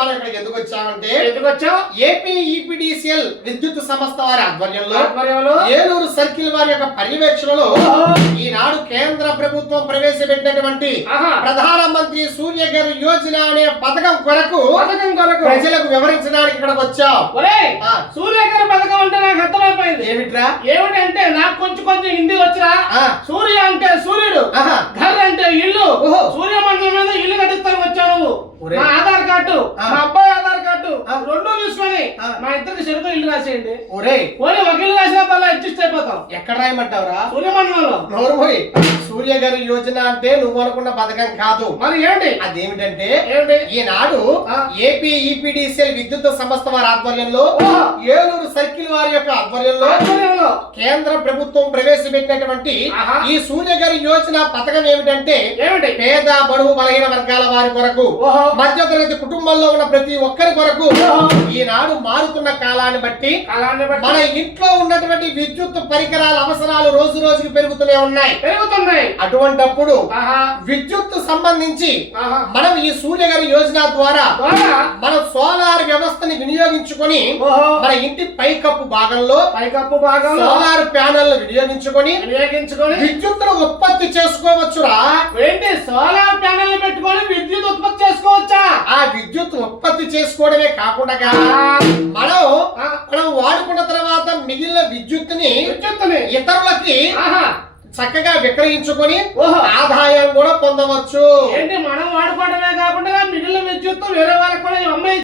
మనం ఇక్కడికి ఎందుకు వచ్చాం? ఏపీ ఈపీడీసీఎల్ విద్యుత్ సంస్థ వారి ఆధ్వర్యంలో ఏలూరు సర్కిల్ వారి యొక్క పర్యవేక్షణలో ఈనాడు కేంద్ర ప్రభుత్వం ప్రవేశపెట్టినటువంటి ప్రధానమంత్రి సూర్యఘర్ యోజన అనే పథకం కొరకు ప్రజలకు వివరించడానికి ఇక్కడికి వచ్చాం. సూర్యఘర్ పథకం అంటే నాకు అర్థమైపోయింది. ఏమిటంటే నాకు కొంచెం హిందీ వచ్చిరా. సూర్య అంటే సూర్యుడు, ఘర్ అంటే ఇల్లు, సూర్యమండలం మీద ఇల్లు కట్టిస్తానికి వచ్చావు. మా ఆధార్ కార్డు, మా అబ్బాయి ఆధార్ కార్డు రెండు తీసుకొని మా ఇద్దరికి చెరుకు ఇల్లు రాసేయండి. పోనీ ఒక ఇల్లు రాసిన వల్ల అడ్జస్ట్ అయిపోతాం. ఎక్కడ రాయమంటావురా? సూర్యమండలంలో. సూర్యఘర్ యోజన అంటే నువ్వు అనుకున్న పథకం కాదు. మరి ఏమిటి? అదేమిటంటే ఈనాడు ఏపీ ఈపీడీసీఎల్ విద్యుత్ సంస్థ వారి ఆధ్వర్యంలో ఏలూరు సర్కిల్ వారి యొక్క ఆధ్వర్యంలో కేంద్ర ప్రభుత్వం ప్రవేశపెట్టినటువంటి ఈ సూర్యఘర్ యోజన పథకం ఏమిటంటే పేద బడుగు బలహీన వర్గాల వారి కొరకు, మధ్యతరగతి కుటుంబంలో ఉన్న ప్రతి ఒక్కరి కొరకు ఈనాడు మారుతున్న కాలాన్ని బట్టి మన ఇంట్లో ఉన్నటువంటి విద్యుత్ పరికరాల అవసరాలు రోజు రోజుకి పెరుగుతూనే ఉన్నాయి. అటువంటప్పుడు విద్యుత్ సంబంధించి మనం ఈ సూర్యఘర్ యోజన ద్వారా మన సోలార్ వ్యవస్థని వినియోగించుకొని మన ఇంటి పైకప్పు భాగంలో సోలార్ ప్యానెల్ వినియోగించుకొని విద్యుత్తును ఉత్పత్తి చేసుకోవచ్చురా. ఏంటి సోలార్ ప్యానెల్ పెట్టుకొని విద్యుత్ ఉత్పత్తి చేసుకోవచ్చా? ఆ విద్యుత్ ఉత్పత్తి చేసుకోవడమే కాకుండా మనం వాడుకున్న తర్వాత మిగిలిన విద్యుత్తుని ఇతరులకి చక్కగా విక్రయించుకొని ఆదాయం కూడా పొందవచ్చు. ఏంటి మనం వాడుకోవడమే కాకుండా మిగిలిన విద్యుత్ వేరే వాళ్ళకి కూడా